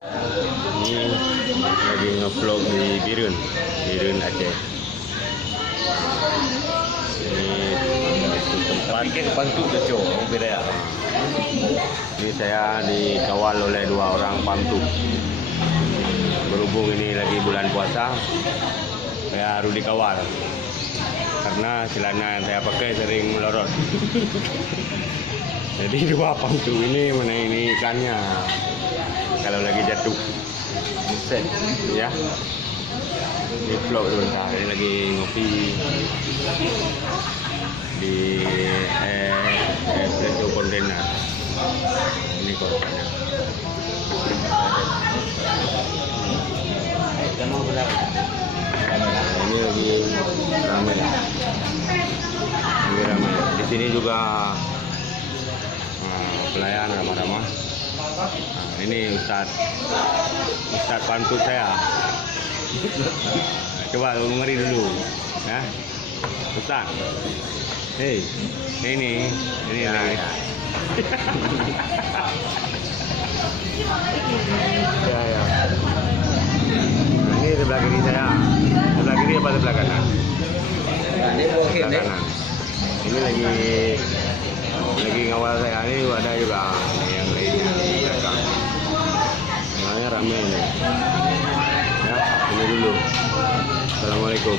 Ini lagi ngevlog di Birun Aceh. Ini tempat Bantu Jojo, beda ya. ini saya dikawal oleh 2 orang pamtu. Berhubung ini lagi bulan puasa, saya harus dikawal karena celana yang saya pakai sering melorot. Jadi 2 pamtu ini menaiki ikannya kalau lagi jatuh. Buset, ya. Di vlog sebentar, ini lagi ngopi di espresso kontainer. Ini kotaknya. Ini lagi ramai. Lagi ramai. Di sini juga pelayan ramah-ramah. Ini Ustadz pantut saya. Coba ngeri dulu, ya. Ustaz. Hei, ini. Ya. Ya. Ini sebelah kiri saya. Sebelah kiri apa sebelah kanan? Ini mungkin Sebelah kanan. Ini lagi ngawal saya. Ini ada juga yang lainnya di belakang. Namanya rame ini. Ya, ini dulu. Assalamualaikum.